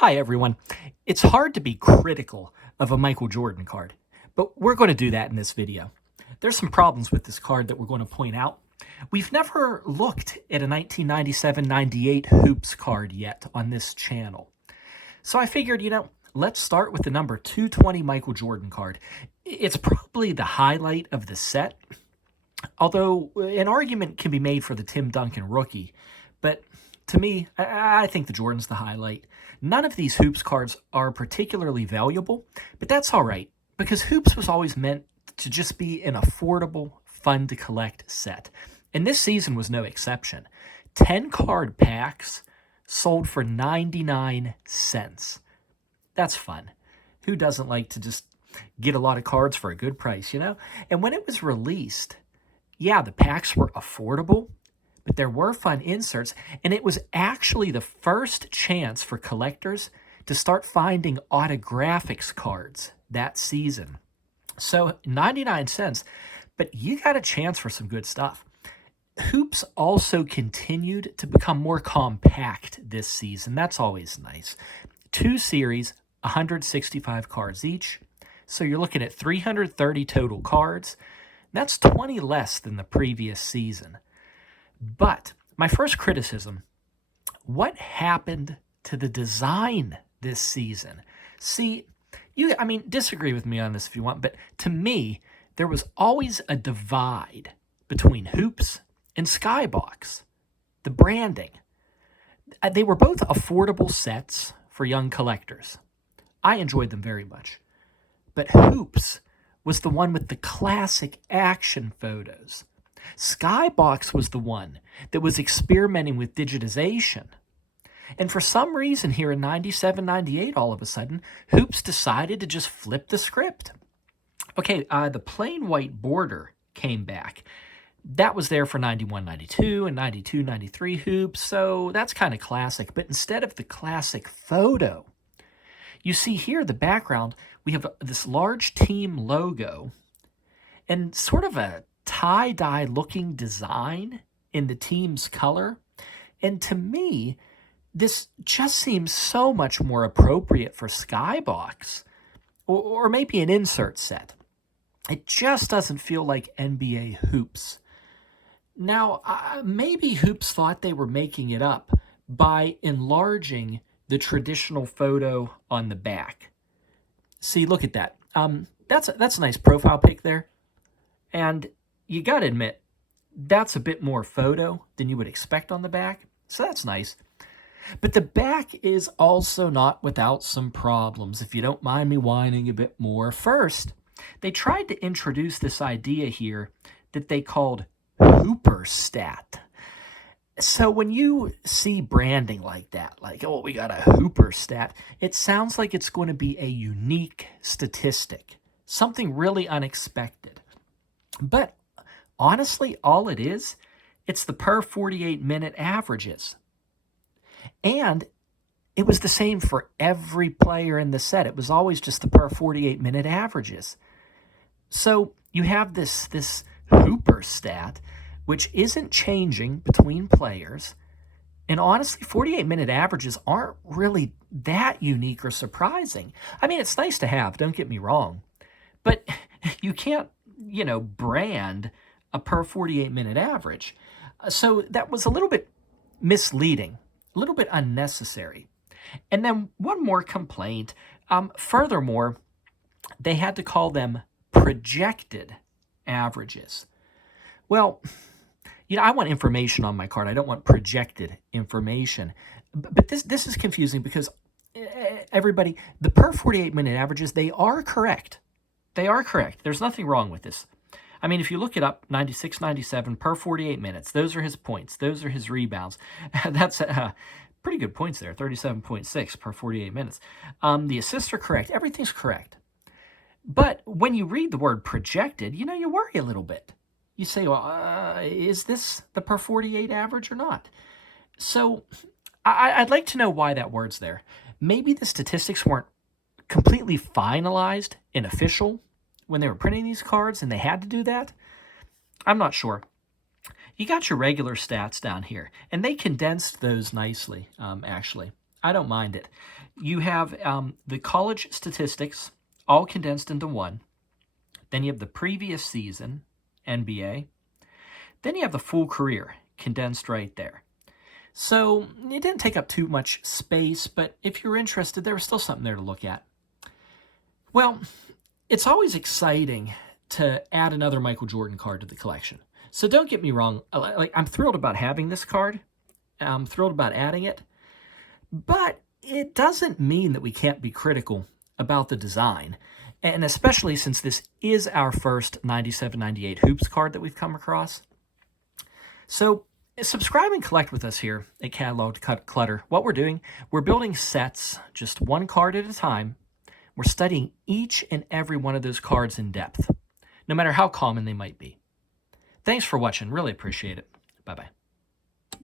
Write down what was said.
Hi, everyone. It's hard to be critical of a Michael Jordan card, but we're going to do that in this video. There's some problems with this card that we're going to point out. We've never looked at a 1997-98 Hoops card yet on this channel. So I figured, let's start with the number 220 Michael Jordan card. It's probably the highlight of the set, although an argument can be made for the Tim Duncan rookie. But to me, I think the Jordan's the highlight. None of these Hoops cards are particularly valuable, but that's all right, because Hoops was always meant to just be an affordable, fun-to-collect set. And this season was no exception. 10-card packs sold for 99 cents. That's fun. Who doesn't like to just get a lot of cards for a good price, And when it was released, yeah, the packs were affordable, but there were fun inserts, and it was actually the first chance for collectors to start finding autographics cards that season. So 99 cents, but you got a chance for some good stuff. Hoops also continued to become more compact this season. That's always nice. 2 series, 165 cards each. So you're looking at 330 total cards. That's 20 less than the previous season. But my first criticism, what happened to the design this season? See, disagree with me on this if you want, but to me, there was always a divide between Hoops and Skybox. The branding. They were both affordable sets for young collectors. I enjoyed them very much. But Hoops was the one with the classic action photos. Skybox was the one that was experimenting with digitization. And for some reason here in 97-98, all of a sudden, Hoops decided to just flip the script. Okay, the plain white border came back. That was there for 91-92 and 92-93 Hoops, so that's kind of classic. But instead of the classic photo, you see here the background, we have this large team logo and sort of a tie-dye looking design in the team's color. And to me, this just seems so much more appropriate for Skybox or maybe an insert set. It just doesn't feel like NBA Hoops. Now, maybe Hoops thought they were making it up by enlarging the traditional photo on the back. See, look at that. That's a nice profile pic there. And you got to admit, that's a bit more photo than you would expect on the back. So that's nice. But the back is also not without some problems, if you don't mind me whining a bit more. First, they tried to introduce this idea here that they called Hooper Stat. So when you see branding like that, like, oh, we got a Hooper Stat, it sounds like it's going to be a unique statistic, something really unexpected. But honestly, all it is, it's the per 48-minute averages. And it was the same for every player in the set. It was always just the per 48-minute averages. So you have this Hooper Stat, which isn't changing between players. And honestly, 48-minute averages aren't really that unique or surprising. I mean, it's nice to have, don't get me wrong. But you can't, brand a per 48-minute average. So that was a little bit misleading, a little bit unnecessary. And then one more complaint. Furthermore, they had to call them projected averages. Well, I want information on my card. I don't want projected information. But this is confusing because everybody, the per 48-minute averages, they are correct. They are correct. There's nothing wrong with this. I mean, if you look it up, 96, 97 per 48 minutes, those are his points. Those are his rebounds. That's pretty good points there, 37.6 per 48 minutes. The assists are correct. Everything's correct. But when you read the word projected, you worry a little bit. You say, well, is this the per 48 average or not? So I'd like to know why that word's there. Maybe the statistics weren't completely finalized and official when they were printing these cards and they had to do that. I'm not sure. You got your regular stats down here, and they condensed those nicely, actually. I don't mind it. You have the college statistics all condensed into one. Then you have the previous season, NBA. Then you have the full career condensed right there. So it didn't take up too much space, but if you're interested, there was still something there to look at. Well, it's always exciting to add another Michael Jordan card to the collection. So don't get me wrong, I'm thrilled about having this card. I'm thrilled about adding it. But it doesn't mean that we can't be critical about the design. And especially since this is our first 97-98 Hoops card that we've come across. So subscribe and collect with us here at Catalog Clutter. What we're doing, we're building sets just one card at a time. We're studying each and every one of those cards in depth, no matter how common they might be. Thanks for watching. Really appreciate it. Bye-bye.